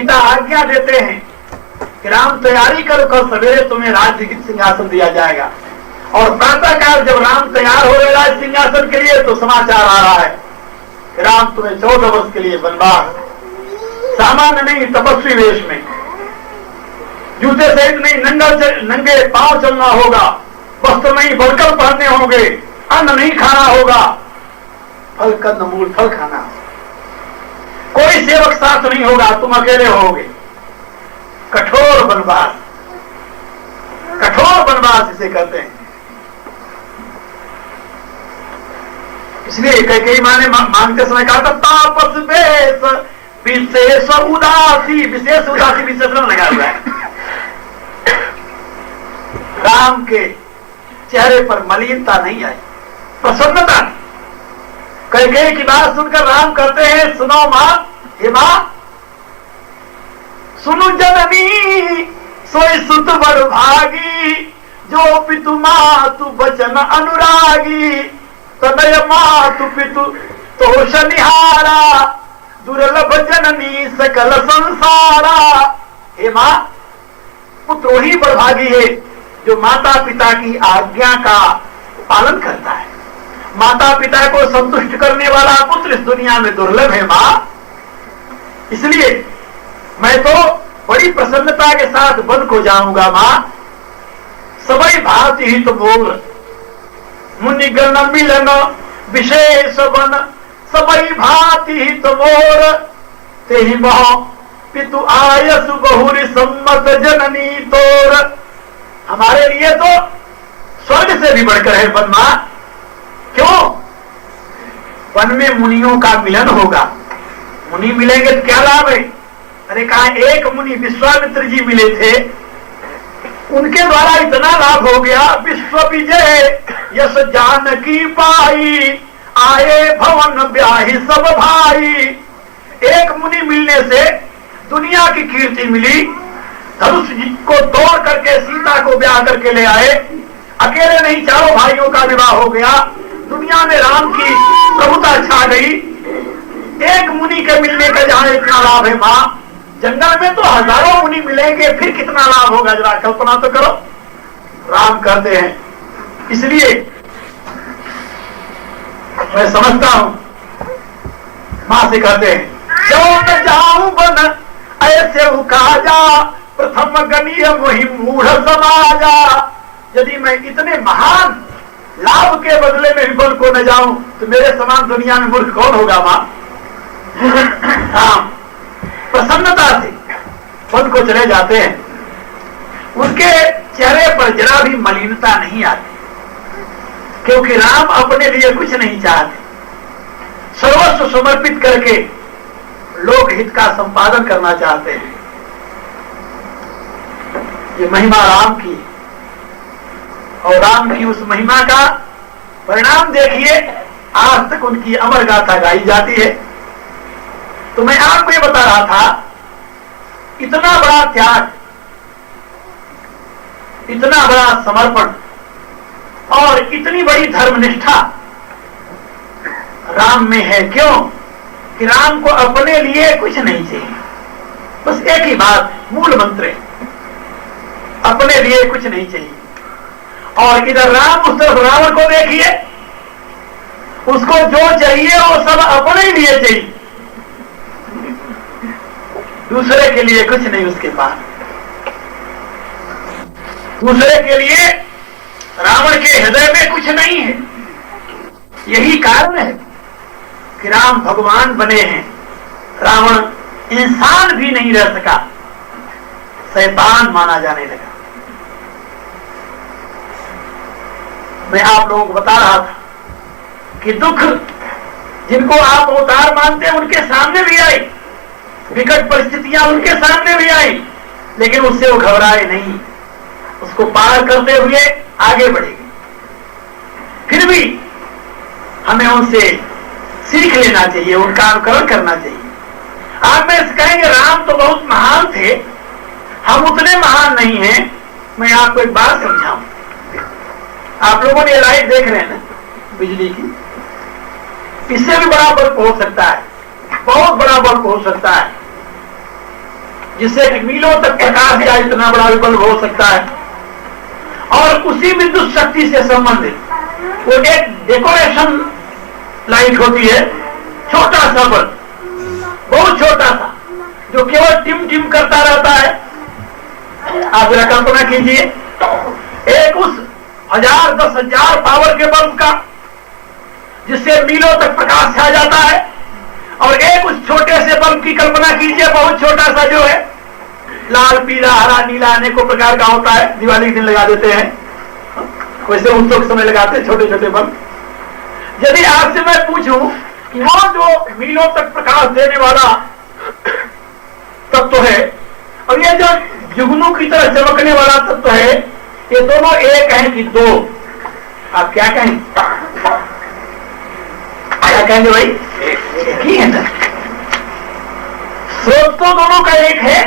पिता आज्ञा देते हैं कि राम तैयारी करो, कल सवेरे तुम्हें राज्य की सिंहासन दिया जाएगा। और प्रातःकाल जब राम तैयार हो रहे राज सिंहासन के लिए तो समाचार आ रहा है कि राम तुम्हें 14 वर्ष के लिए वनवास, सामान्य नहीं तपस्वी वेश में, जूते सहित नहीं नंगे पांव चलना होगा, वस्त्र नहीं बलकर पहनने होंगे, अन्न नहीं खाना होगा, फल कंद मूल फल खाना, कोई सेवक साथ नहीं होगा, तुम अकेले होगे। कठोर वनवास, कठोर वनवास इसे कहते हैं। इसलिए कई माने मांगते समय कहा था तापस वेश विशेष उदासी, विशेष उदासी विशेषण लगा हुआ है। राम के चेहरे पर मलिनता नहीं आई, प्रसन्नता। कई की बात सुनकर राम कहते हैं सुनो मां, हे मां सुनु जननी सोई सुत बड़ भागी, जो पितु मातु बचन अनुरागी, तनय मातु पितु तोष निहारा, दुर्लभ जननी सकल संसारा। हे मां, पुत्र वही बड़भागी है जो माता पिता की आज्ञा का पालन करता है। माता पिता को संतुष्ट करने वाला पुत्र इस दुनिया में दुर्लभ है मां। इसलिए मैं तो बड़ी प्रसन्नता के साथ वन को जाऊंगा मां। सबई भांति हित बोल मुनिगण मिलन विशेष वन, सबई भांति हित मोर, तेहि बहु पितु आयसु बहुरी सम्मत जननी तोर। हमारे लिए तो स्वर्ग से भी बढ़कर है वन मां। क्यों? वन में मुनियों का मिलन होगा। मुनि मिलेंगे तो क्या लाभ है? अरे कहा एक मुनि विश्वामित्र जी मिले थे, उनके द्वारा इतना लाभ हो गया, विश्व विजय यश जानकी पाई, आए भवन ब्याही सब भाई। एक मुनि मिलने से दुनिया की कीर्ति मिली, धनुष को तोड़ करके सीता को ब्याह करके ले आए, अकेले नहीं चारों भाइयों का विवाह हो गया, दुनिया में राम की प्रभुता छा गई। एक मुनि के मिलने का जहां इतना लाभ है मां, जंगल में तो हजारों मुनि मिलेंगे, फिर कितना लाभ होगा जरा कल्पना तो करो। राम कहते हैं, इसलिए मैं समझता हूं, मां से कहते हैं जो न जाऊं बन ऐसे उकाजा, प्रथम गणीय वही मूढ़ समाजा। यदि मैं इतने महान लाभ के बदले में विपन को न जाऊं तो मेरे समान दुनिया में मूर्ख कौन होगा मां। राम प्रसन्नता से वन को चले जाते हैं, उनके चेहरे पर जरा भी मलिनता नहीं आती, क्योंकि राम अपने लिए कुछ नहीं चाहते, सर्वस्व समर्पित करके लोक हित का संपादन करना चाहते हैं। ये महिमा राम की, और राम की उस महिमा का परिणाम देखिए, आज तक उनकी अमर गाथा गाई जाती है। तो मैं आपको ये बता रहा था, इतना बड़ा त्याग, इतना बड़ा समर्पण और इतनी बड़ी धर्मनिष्ठा राम में है। क्यों? कि राम को अपने लिए कुछ नहीं चाहिए, बस एक ही बात, मूल मंत्र है, अपने लिए कुछ नहीं चाहिए। और इधर राम उस तरफ रावण को देखिए, उसको जो चाहिए वो सब अपने ही लिए चाहिए, दूसरे के लिए कुछ नहीं उसके पास। दूसरे के लिए रावण के हृदय में कुछ नहीं है। यही कारण है कि राम भगवान बने हैं, रावण इंसान भी नहीं रह सका, शैतान माना जाने लगा। मैं आप लोगों को बता रहा था कि दुख जिनको आप अवतार मानते हैं उनके सामने भी आई, विकट परिस्थितियां उनके सामने भी आई, लेकिन उससे वो घबराए नहीं, उसको पार करते हुए आगे बढ़ेगी। फिर भी हमें उनसे सीख लेना चाहिए, उनका अनुकरण करना चाहिए। आप में कहेंगे राम तो बहुत महान थे, हम उतने महान नहीं हैं। मैं आपको एक बात समझाऊं, आप लोगों ने लाइट देख रहे हैं ना, बिजली की, इससे भी बड़ा बल्ब हो सकता है, बहुत बड़ा बल्ब हो सकता है, जिससे मीलों तक प्रकाश का इतना बड़ा बल्ब हो सकता है। और उसी विद्युत शक्ति से संबंधित वो एक डेकोरेशन लाइट होती है, छोटा सा बल्ब, बहुत छोटा सा, जो केवल टिम टिम करता रहता है। आप जरा कल्पना कीजिए, एक उस 1000 10,000 पावर के बल्ब का, जिससे मीलों तक प्रकाश छा जाता है, और एक उस छोटे से बल्ब की कल्पना कीजिए, बहुत छोटा सा, जो है लाल पीला हरा नीला अनेकों प्रकार का होता है, दिवाली के दिन लगा देते हैं, वैसे उत्सव के समय लगाते हैं छोटे छोटे बल्ब। यदि आपसे मैं पूछूं कि वो जो मीलों तक प्रकाश देने वाला तत्व है और ये जो जुगनू की तरह चमकने वाला तत्व है, ये दोनों एक हैं कि दो? आप क्या कहें? क्या कहेंगे भाई? एक ही है ना। स्रोत तो दोनों का एक है।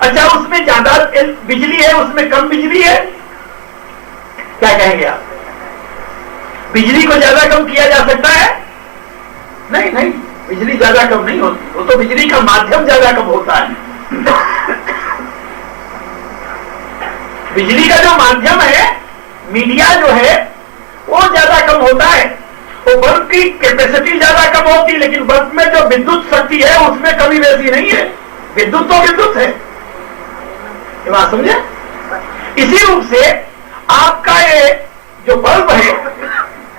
अच्छा, उसमें ज्यादा बिजली है, उसमें कम बिजली है, क्या कहेंगे आप? बिजली को ज्यादा कम किया जा सकता है? नहीं नहीं, बिजली ज्यादा कम नहीं होती, वो तो बिजली का माध्यम ज्यादा कम होता है। बिजली का जो माध्यम है, मीडिया जो है, वो ज्यादा कम होता है। वो बल्ब की कैपेसिटी ज्यादा कम होती है, लेकिन बल्ब में जो विद्युत शक्ति है उसमें कमी बेसी नहीं है। विद्युत तो विद्युत है, ये बात समझे? इसी रूप से आपका ये जो बल्ब है,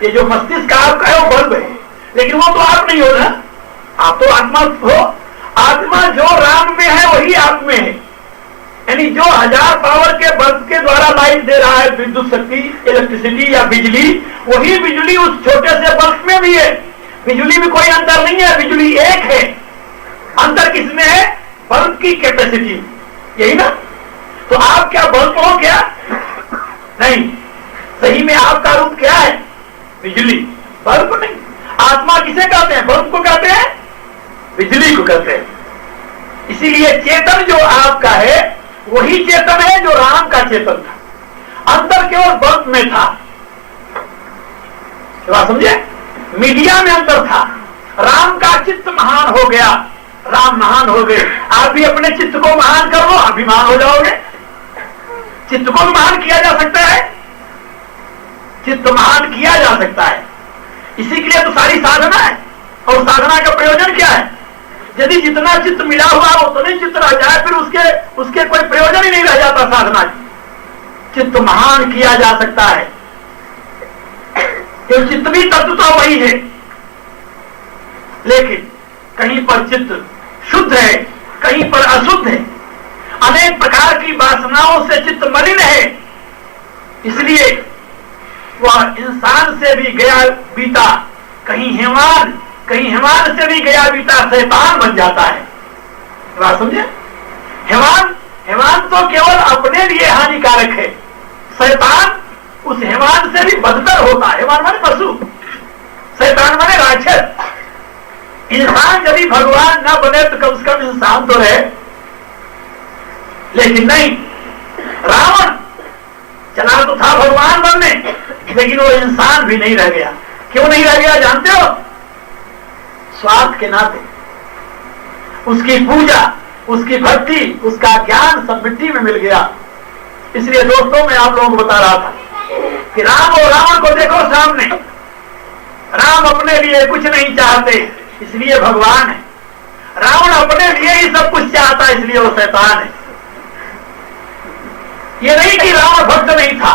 ये जो मस्तिष्क आपका है, वो बल्ब है, लेकिन वो तो आप नहीं हो ना, आप तो आत्मा हो। आत्मा जो राम में है वही आप में है, यानी जो 1000 पावर के बल्ब के द्वारा लाइट दे रहा है, विद्युत शक्ति, इलेक्ट्रिसिटी या बिजली, वही बिजली उस छोटे से बल्ब में भी है। बिजली में कोई अंतर नहीं है, बिजली एक है। अंतर किसमें है? बल्ब की कैपेसिटी, यही ना। तो आप क्या बल्ब हो क्या? नहीं, सही में आपका रूप क्या है? बिजली, बल्ब नहीं। आत्मा किसे कहते हैं? बल्ब को कहते हैं, बिजली को कहते हैं। इसीलिए चेतन जो आपका है वही चेतन है जो राम का चेतन था। अंतर केवल बल्ब में था, बात समझे? मीडिया में अंतर था। राम का चित्त महान हो गया, राम महान हो गए। आप भी अपने चित्त को महान कर लो, आप भी महान हो जाओगे। चित्त को महान किया जा सकता है, चित्त महान किया जा सकता है। इसी के लिए तो सारी साधना है। और साधना का प्रयोजन क्या है? यदि जितना चित्त मिला हुआ उतने चित्त रह जाए, फिर उसके कोई प्रयोजन ही नहीं रह जाता साधना। चित्त महान किया जा सकता है, तो चित्त भी तत्व तो वही है, लेकिन कहीं पर चित्त शुद्ध है, कहीं पर अशुद्ध है। अनेक प्रकार की वासनाओं से चित्त मलिन है, इसलिए वह इंसान से भी गया बीता, कहीं हैवान से भी गया बीता शैतान बन जाता है। बात समझे? हैवान तो केवल अपने लिए हानिकारक है, शैतान उस हैवान से भी बदतर होता है। हैवान माने पशु, शैतान माने राक्षस। इंसान यदि भगवान न बने तो कम से कम इंसान तो रहे, लेकिन नहीं। रावण चला तो था भगवान बनने, लेकिन वो इंसान भी नहीं रह गया। क्यों नहीं रह गया जानते हो? स्वार्थ के नाते। उसकी पूजा, उसकी भक्ति, उसका ज्ञान सब मिट्टी में मिल गया। इसलिए दोस्तों, मैं आप लोगों को बता रहा था कि राम और रावण को देखो सामने। राम अपने लिए कुछ नहीं चाहते, इसलिए भगवान है। रावण अपने लिए ही सब कुछ चाहता है, इसलिए वो शैतान है। ये नहीं कि रावण भक्त नहीं था,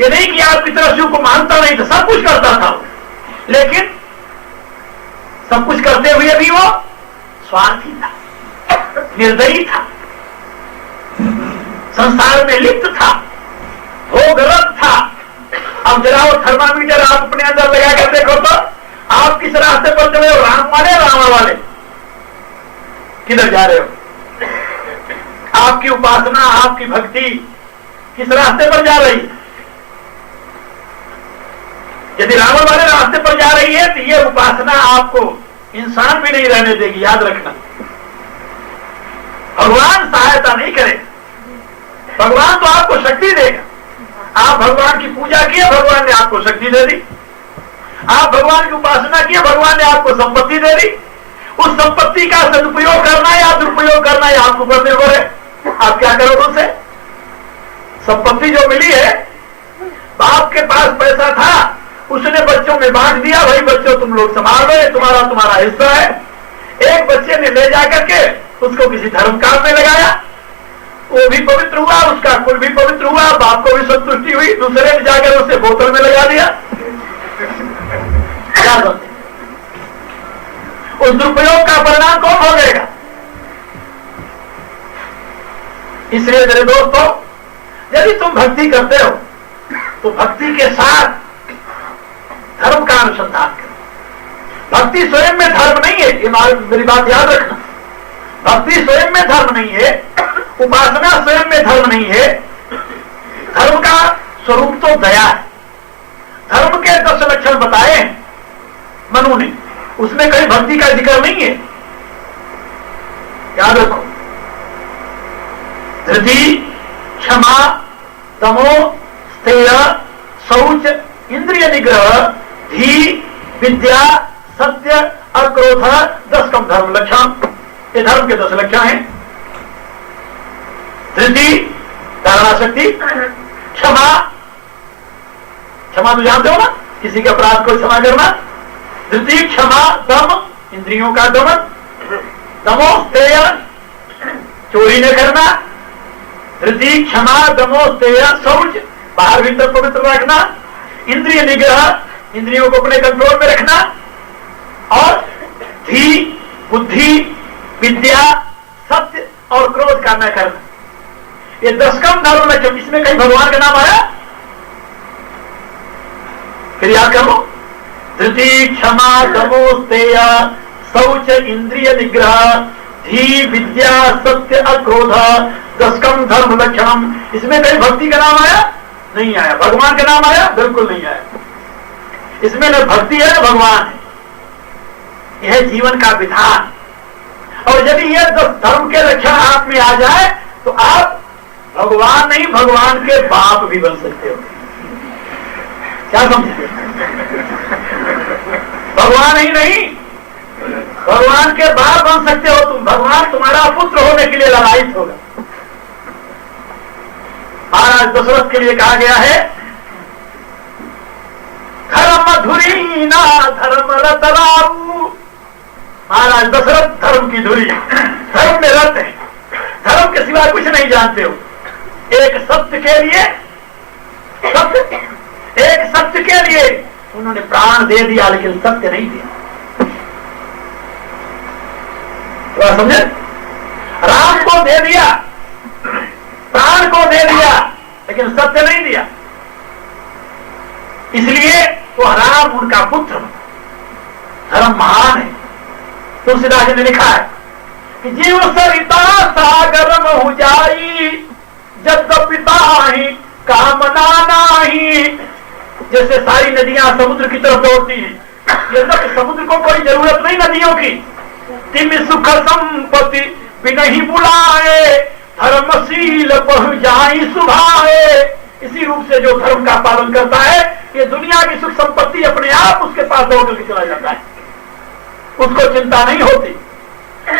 ये नहीं कि आपकी तरह शिव को मानता नहीं था, सब कुछ करता था, लेकिन सब कुछ करते हुए भी वो स्वार्थी था, निर्दयी था, संसार में लिप्त था, भोगरत था। अब जरा वो थर्मामीटर आप अपने अंदर लगा कर देखो तो आप किस रास्ते पर चले हो? राम वाले, रावण वाले? किधर जा रहे हो? आपकी उपासना, आपकी भक्ति किस रास्ते पर जा रही है? यदि रावण वाले रास्ते पर जा रही है तो ये उपासना आपको इंसान भी नहीं रहने देगी, याद रखना। भगवान सहायता नहीं करेगा, भगवान तो आपको शक्ति देगा। आप भगवान की पूजा किए, भगवान ने आपको शक्ति दे दी। आप भगवान की उपासना किए, भगवान ने आपको संपत्ति दे दी। उस संपत्ति का सदुपयोग करना या दुरुपयोग करना है आपको ऊपर निर्भर है। आप क्या करोगे उससे? संपत्ति जो मिली है, बाप के पास पैसा था, उसने बच्चों में बांट दिया, भाई बच्चों तुम लोग संभाल लो, तुम्हारा हिस्सा है। एक बच्चे ने ले जाकर के उसको किसी धर्म काम में लगाया, वो भी पवित्र हुआ, उसका कुल भी पवित्र हुआ, बाप को भी संतुष्टि हुई। दूसरे ने जाकर उसे बोतल में लगा दिया। क्या समझे? उस दुरुपयोग का परिणाम कौन भोगेगा? इसलिए मेरे दोस्तों, यदि तुम भक्ति करते हो तो भक्ति के साथ धर्म का अनुसंधान करो। भक्ति स्वयं में धर्म नहीं है, ये मेरी बात याद रखना। भक्ति स्वयं में धर्म नहीं है, उपासना स्वयं में धर्म नहीं है। धर्म का स्वरूप तो दया है। धर्म के 10 लक्षण बताए मनु ने, उसमें कहीं भक्ति का जिक्र नहीं है। याद रखो, धृति, क्षमा, तमो, स्थेय, शौच, इंद्रिय निग्रह, धी, विद्या, सत्य, अक्रोध, 10 कम धर्म लक्षण। ये धर्म के 10 लक्षण हैं। धृति, धारणा शक्ति, क्षमा, क्षमा तो जानते हो ना, किसी के अपराध को क्षमा करना। धृति, क्षमा, दम, इंद्रियों का दमन। तमो, स्थेय, चोरी न करना। धृति, क्षमा, दमो, स्थेय, शौच, बाहर भीतर पवित्र रखना। इंद्रिय निग्रह, इंद्रियों को अपने कंट्रोल में रखना। और धी, बुद्धि, विद्या, सत्य और क्रोध का न करना। ये 10 कम धर्म लक्षण। इसमें कहीं भगवान का नाम आया? फिर याद करो, धृति, क्षमा, दमो, स्थेय, शौच, इंद्रिय निग्रह, धी, विद्या, सत्य, अक्रोध, 10 कम धर्म लक्षणम। इसमें कहीं भक्ति का नाम आया? नहीं आया। भगवान का नाम आया? बिल्कुल नहीं आया। इसमें न भक्ति है न भगवान है। यह जीवन का विधान। और यदि यह 10 धर्म के लक्षण आप में आ जाए तो आप भगवान नहीं, भगवान के बाप भी बन सकते हो। क्या समझे? भगवान ही नहीं, भगवान के बाप बन सकते हो तुम। भगवान तुम्हारा पुत्र होने के लिए ललायित होगा। महाराज दशरथ के लिए कहा गया है, धर्म धुरी ना धर्म रतराऊ। महाराज दशरथ धर्म की धुरी, धर्म में रत है, धर्म के सिवा कुछ नहीं जानते हो। एक सत्य के लिए, एक सत्य के लिए उन्होंने प्राण दे दिया, लेकिन सत्य नहीं दिया। तो समझे? राम को दे दिया, प्राण को दे दिया, लेकिन सत्य नहीं दिया। इसलिए वो राम उनका पुत्र। धर्म महान है। तुलसीदास जी ने लिखा है कि जीव सरिता सागर महु जाई, जब पिता ही कामना नाही। जैसे सारी नदियां समुद्र की तरफ दौड़ती हैं, यद्यपि समुद्र को कोई जरूरत नहीं नदियों की। तिम सुख संपत्ति बिनहि बुलाए, धर्मशील बहु जाई सुभाए। इसी रूप से जो धर्म का पालन करता है, ये दुनिया की सुख संपत्ति अपने आप उसके पास दौड़ करके चला जाता है, उसको चिंता नहीं होती।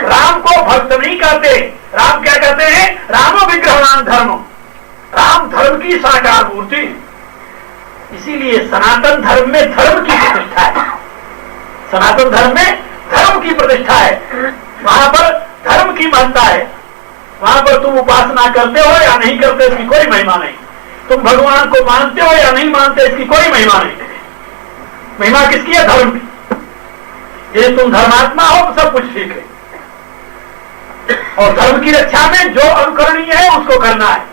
राम को भक्त नहीं कहते। राम क्या कहते हैं? रामो विग्रहवान धर्मो। राम धर्म की साकार मूर्ति। इसीलिए सनातन धर्म में धर्म की प्रतिष्ठा है। सनातन धर्म में धर्म की प्रतिष्ठा है। वहां पर धर्म की महत्ता है। वहां पर तुम उपासना करते हो या नहीं करते इसकी कोई महिमा नहीं। तुम भगवान को मानते हो या नहीं मानते इसकी कोई महिमा नहीं। महिमा किसकी है? धर्म की। यदि तुम धर्मात्मा हो तो सब कुछ ठीक है। और धर्म की रक्षा में जो अनुकरणीय है उसको करना है।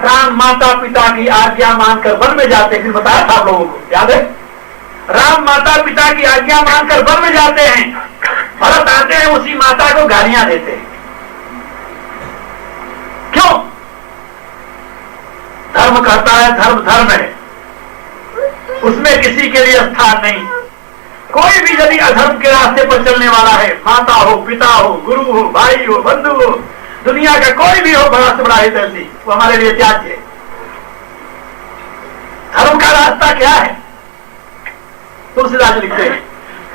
राम माता पिता की आज्ञा मानकर वन में जाते हैं। बताया था आप लोगों को, याद है? राम माता पिता की आज्ञा मानकर वन में जाते हैं। भरत आते हैं, उसी माता को गालियां देते हैं। क्यों? धर्म कहता है धर्म धर्म है, उसमें किसी के लिए स्थान नहीं। कोई भी यदि अधर्म के रास्ते पर चलने वाला है, माता हो, पिता हो, गुरु हो, भाई हो, बंधु हो, दुनिया का कोई भी हो, बड़ा से बड़ा हितैषी, वो हमारे लिए त्याज्य है। धर्म का रास्ता क्या है? तुलसीदास लिखते हैं,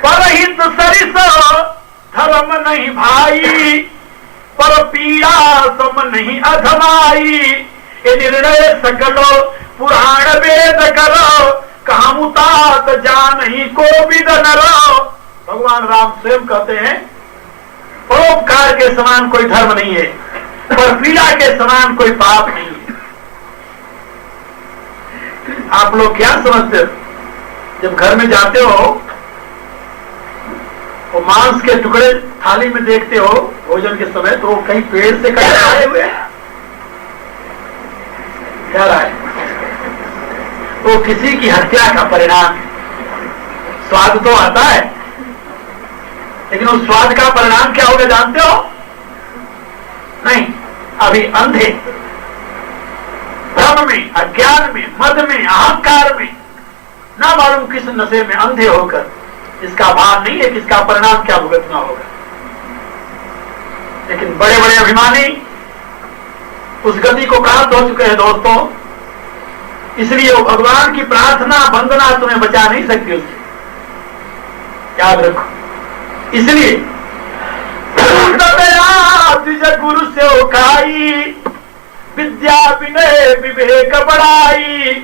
परहित सरिस धर्म नहीं भाई, पर पीड़ा सम नहीं अधमाई। ये निर्णय सकलो पुराण वेद करो, कहां तात जान ही को विद नरो। भगवान राम स्वयं कहते हैं परोपकार के समान कोई धर्म नहीं है, पर पीड़ा के समान कोई पाप नहीं है। आप लोग क्या समझते हो? जब घर में जाते हो और मांस के टुकड़े थाली में देखते हो भोजन के समय, तो कहीं पेड़ से कट आए हुए क्या रहा है? वो किसी की हत्या का परिणाम। स्वाद तो आता है, लेकिन उस स्वाद का परिणाम क्या होगा जानते हो? नहीं। अभी अंधे भ्रम में, अज्ञान में, मद में, अहंकार में, ना मालूम किस नशे में अंधे होकर इसका भान नहीं है कि इसका परिणाम क्या भुगतना होगा। लेकिन बड़े बड़े अभिमानी उस गति को प्राप्त हो चुके हैं दोस्तों, इसलिए वो भगवान की प्रार्थना वंदना तुम्हें बचा नहीं सकती उससे, याद रखो। इसलिए गुरु से उखाई, विद्या विनय विवेक बढ़ाई,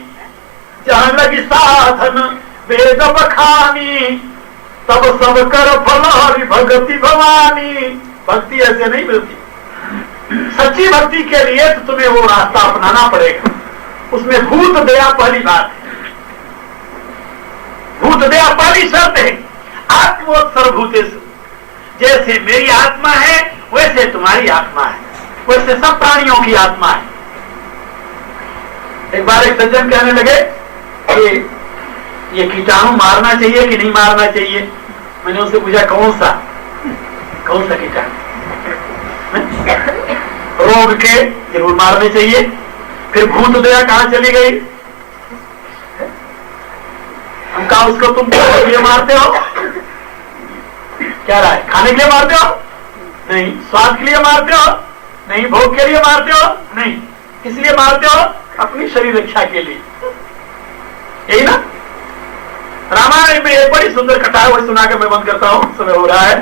जहां लगी साधन वेद बखानी, तब सब कर फल भक्ति भवानी। भक्ति ऐसे नहीं मिलती। सच्ची भक्ति के लिए तो तुम्हें वो रास्ता अपनाना पड़ेगा। उसमें भूत दया पहली बात है। भूत दया पहली शर्त है। आत्मोत्सर्वभूतेषु, जैसे मेरी आत्मा है वैसे तुम्हारी आत्मा है, वैसे सब प्राणियों की आत्मा है। एक बार एक सज्जन कहने लगे कि ये कीटाणु मारना चाहिए कि नहीं मारना चाहिए। मैंने उससे पूछा कौन सा कीटाणु? रोग के जरूर मारने चाहिए। फिर भूत दया कहां चली गई? हम कहा उसको तुम खाने के लिए मारते हो? क्या रहा है? खाने के लिए मारते हो? नहीं। स्वाद के लिए मारते हो? नहीं। भोग के लिए मारते हो? नहीं। किस लिए मारते हो? अपनी शरीर रक्षा के लिए। यही ना? रामायण में एक बड़ी सुंदर कथा है, वही सुना के मैं बंद करता हूं, समय हो रहा है।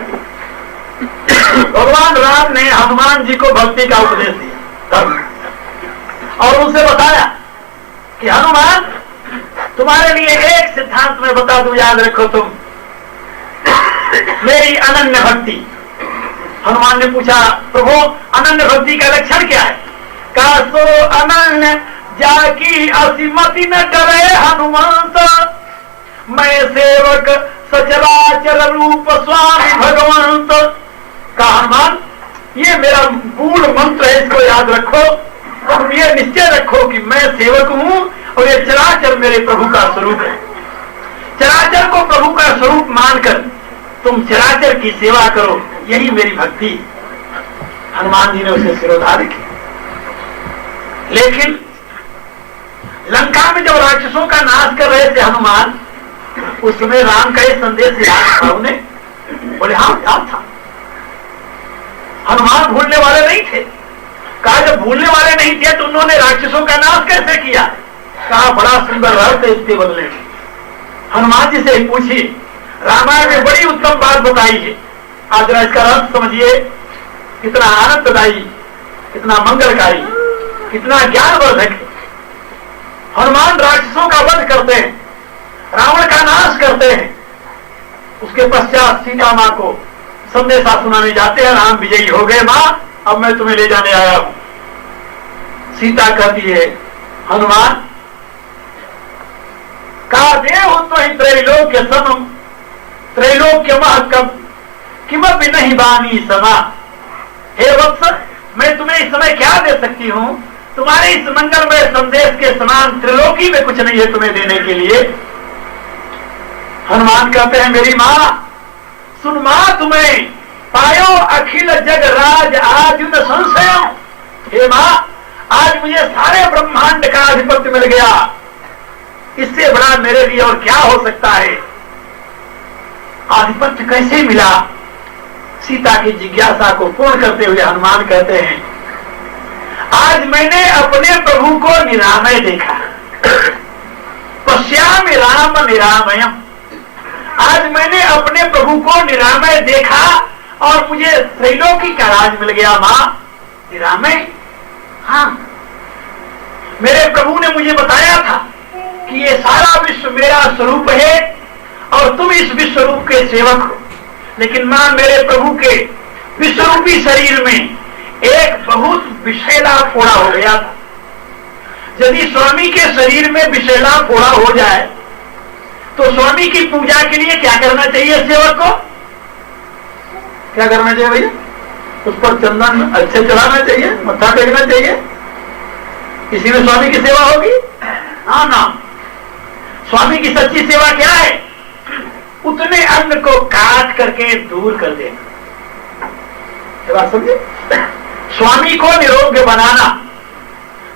भगवान राम ने हनुमान जी को भक्ति का उपदेश दिया और उनसे बताया कि हनुमान, तुम्हारे लिए एक सिद्धांत मैं बता दूं, याद रखो तुम, मेरी अनन्य भक्ति। हनुमान ने पूछा प्रभु अनन्य भक्ति का लक्षण क्या है? कहा सो अनन्य जाकी असीमति न डरे हनुमंत, मैं सेवक सचराचर रूप स्वामी भगवंत। कहा हनुमान ये मेरा मूल मंत्र है, इसको याद रखो और ये निश्चय रखो कि मैं सेवक हूं और ये चराचर मेरे प्रभु का स्वरूप है। चराचर को प्रभु का स्वरूप मानकर तुम चराचर की सेवा करो, यही मेरी भक्ति। हनुमान जी ने उसे सिरोधार्य किया। लेकिन लंका में जब राक्षसों का नाश कर रहे थे हनुमान, उस समय राम का ये संदेश याद था उन्हें? बोले हाँ याद था। हनुमान भूलने वाले नहीं थे। कहा जब भूलने वाले नहीं थे तो उन्होंने राक्षसों का नाश कैसे किया? कहा बड़ा सुंदर अर्थ है इसके बदले में। हनुमान जी से पूछिए, रामायण में बड़ी उत्तम बात बताई है, आज जरा इसका अर्थ समझिए। कितना आनंददायी, कितना मंगलकारी, कितना ज्ञानवर्धक है। हनुमान राक्षसों का वध करते हैं, रावण का नाश करते हैं। उसके पश्चात सीता माँ को संदेशा सुनाने जाते हैं, राम विजयी हो गए माँ, अब मैं तुम्हें ले जाने आया हूं। सीता कहती है हनुमान का देव तो ही त्रैलोक्य समम, त्रैलोक्य महकम किमपि नहीं बानी समा। हे वत्स, मैं तुम्हें इस समय क्या दे सकती हूं? तुम्हारे इस मंगलमय संदेश के समान त्रिलोकी में कुछ नहीं है तुम्हें देने के लिए। हनुमान कहते हैं मेरी मां सुन मां, तुम्हें पायो अखिल जग राज आजुन संशय। हे मां, आज मुझे सारे ब्रह्मांड का आधिपत्य मिल गया, इससे बड़ा मेरे लिए और क्या हो सकता है? आधिपत्य कैसे मिला? सीता की जिज्ञासा को पूर्ण करते हुए हनुमान कहते हैं आज मैंने अपने प्रभु को निरामय देखा। पश्यामि राम निरामयम, आज मैंने अपने प्रभु को निरामय देखा और मुझे त्रैलोकी का राज मिल गया। मां निरामय, हाँ, मेरे प्रभु ने मुझे बताया था कि ये सारा विश्व मेरा स्वरूप है और तुम इस विश्व रूप के सेवक हो। लेकिन मां, मेरे प्रभु के विश्वरूपी शरीर में एक बहुत विषैला फोड़ा हो गया था। यदि स्वामी के शरीर में विषैला फोड़ा हो जाए तो स्वामी की पूजा के लिए क्या करना चाहिए? सेवक को क्या करना चाहिए भैया? उस पर चंदन अच्छे चढ़ाना चाहिए, मत्था टेकना चाहिए, इसी में स्वामी की सेवा होगी। हाँ ना, स्वामी की सच्ची सेवा क्या है? उतने अंग को काट करके दूर कर देना। ये बात समझे? स्वामी को निरोग्य बनाना।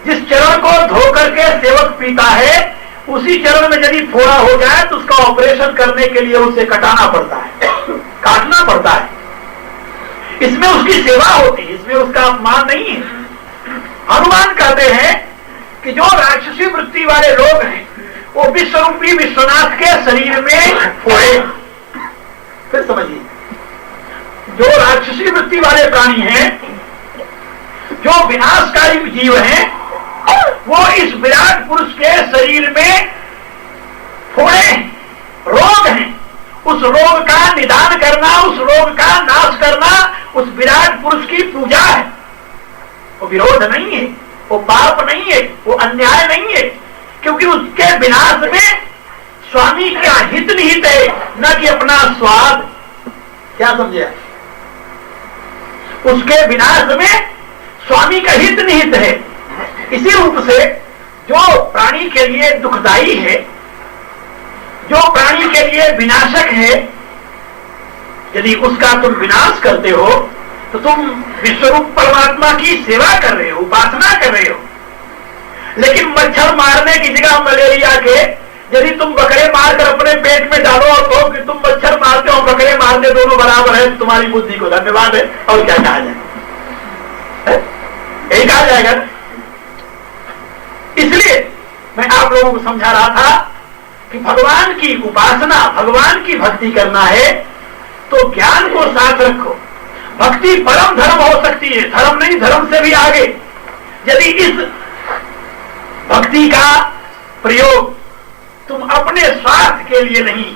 जिस चरण को धो करके सेवक पीता है, उसी चरण में यदि फोड़ा हो जाए तो उसका ऑपरेशन करने के लिए उसे कटाना पड़ता है, काटना पड़ता है। इसमें उसकी सेवा होती है, इसमें उसका अपमान नहीं है। हनुमान कहते हैं कि जो राक्षसी वृत्ति वाले लोग हैं वो विश्वरूपी विश्वनाथ के शरीर में फोड़े। फिर समझिए, जो राक्षसी वृत्ति वाले प्राणी हैं, जो विनाशकारी जीव हैं, वो इस विराट पुरुष के शरीर में फोड़े रोग हैं। उस रोग का निदान करना, उस रोग का नाश करना उस विराट पुरुष की पूजा है। वो विरोध नहीं है, वो पाप नहीं है, वो अन्याय नहीं है, क्योंकि उसके विनाश में स्वामी का हित निहित है, न कि अपना स्वाद। क्या समझे? उसके विनाश में स्वामी का हित निहित है। इसी रूप से जो प्राणी के लिए दुखदाई है, जो प्राणी के लिए विनाशक है, यदि उसका तुम विनाश करते हो तो तुम विश्वरूप परमात्मा की सेवा कर रहे हो, उपासना कर रहे हो। लेकिन मच्छर मारने की जगह मलेरिया के यदि तुम बकरे मारकर अपने पेट में डालो और कहो कि तुम मच्छर मारते हो बकरे मारते दोनों बराबर है, तुम्हारी बुद्धि को धन्यवाद है। और क्या कहा जाए? यही कहा जाएगा। इसलिए मैं आप लोगों को समझा रहा था कि भगवान की उपासना, भगवान की भक्ति करना है तो ज्ञान को साथ रखो। भक्ति परम धर्म हो सकती है, धर्म नहीं, धर्म से भी आगे। यदि इस भक्ति का प्रयोग तुम अपने स्वार्थ के लिए नहीं,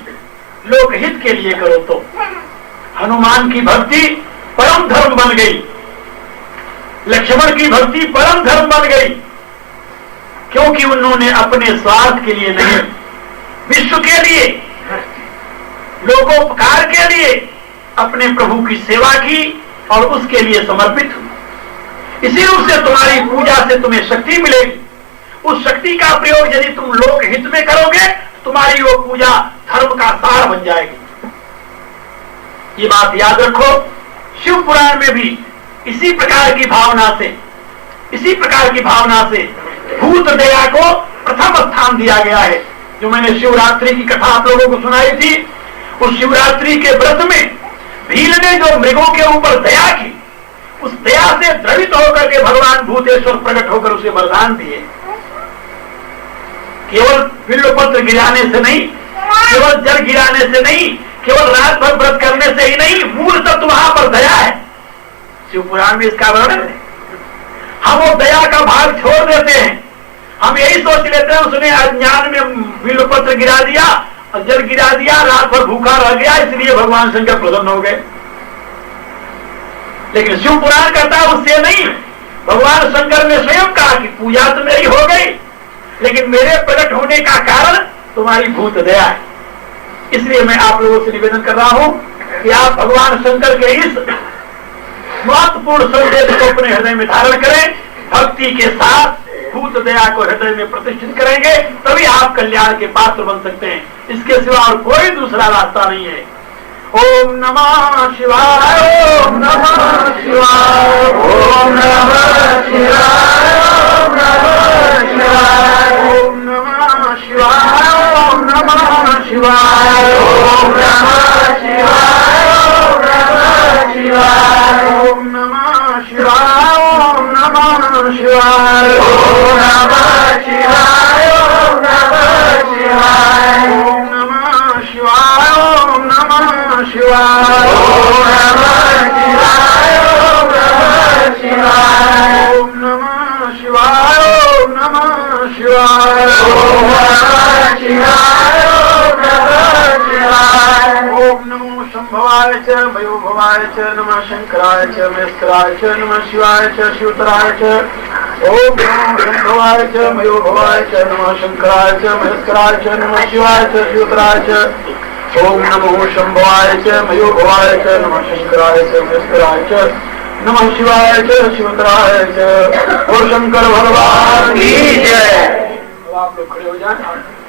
लोकहित के लिए करो तो हनुमान की भक्ति परम धर्म बन गई, लक्ष्मण की भक्ति परम धर्म बन गई, क्योंकि उन्होंने अपने स्वार्थ के लिए नहीं, विश्व के लिए, लोकोपकार के लिए अपने प्रभु की सेवा की और उसके लिए समर्पित हुई। इसी रूप से तुम्हारी पूजा से तुम्हें शक्ति मिलेगी। उस शक्ति का प्रयोग यदि तुम लोक हित में करोगे, तुम्हारी वो पूजा धर्म का सार बन जाएगी। ये बात याद रखो। शिव पुराण में भी इसी प्रकार की भावना से, इसी प्रकार की भावना से भूत दया को प्रथम स्थान दिया गया है। जो मैंने शिवरात्रि की कथा आप लोगों को सुनाई थी, उस शिवरात्रि के व्रत में भील ने जो मृगों के ऊपर दया की, उस दया से द्रवित होकर के भगवान भूतेश्वर प्रकट होकर उसे वरदान दिए। केवल बिल्वपत्र गिराने से नहीं, केवल जल गिराने से नहीं, केवल रात भर व्रत करने से ही नहीं, मूल तत्व वहां पर दया है। शिव पुराण में इसका वर्णन है। हम वो दया का भाग छोड़ देते हैं। हम यही सोच लेते हैं उसने अज्ञान में बिल्वपत्र गिरा दिया और जल गिरा दिया, रात भर भूखा रह गया, इसलिए भगवान शंकर प्रसन्न हो गए। लेकिन शिव पुराण कहता है उससे नहीं। भगवान शंकर ने स्वयं कहा कि पूजा तो मेरी हो गई, लेकिन मेरे प्रकट होने का कारण तुम्हारी भूत दया है। इसलिए मैं आप लोगों से निवेदन कर रहा हूं कि आप भगवान शंकर के इस महत्वपूर्ण संदेश को अपने हृदय में धारण करें। भक्ति के साथ भूत दया को हृदय में प्रतिष्ठित करेंगे, तभी आप कल्याण के पात्र बन सकते हैं। इसके सिवा और कोई दूसरा रास्ता नहीं है। ओम नमः शिवाय, ओम नमः शिवाय, ओम नमः शिवाय, ओम नमः शिवाय, ओम नमः शिवाय, ओम नमः शिवाय, ओम नमः शिवाय, ओम नमः शिवाय, ओम नमः शिवाय, ओम नमः शिवाय, ओम नमः शिवाय, ओम नमः शिवाय, ओम नमः शिवाय। भवाय च मयो भवाय च नमः शंकराय च महेश्वराय च नमः शिवाय च शिवतराय च ओम नमो शंभवाय च मयो भवाय च नमः शंकराय च महेश्वराय च नमः शिवाय च शिवतराय च ओम नमो शंभवाय च मयो भवाय च नमः शंकराय च महेश्वराय च नमः शिवाय च शिवतराय च। और शंकर भगवान की जय। अब आप लोग खड़े हो जाए।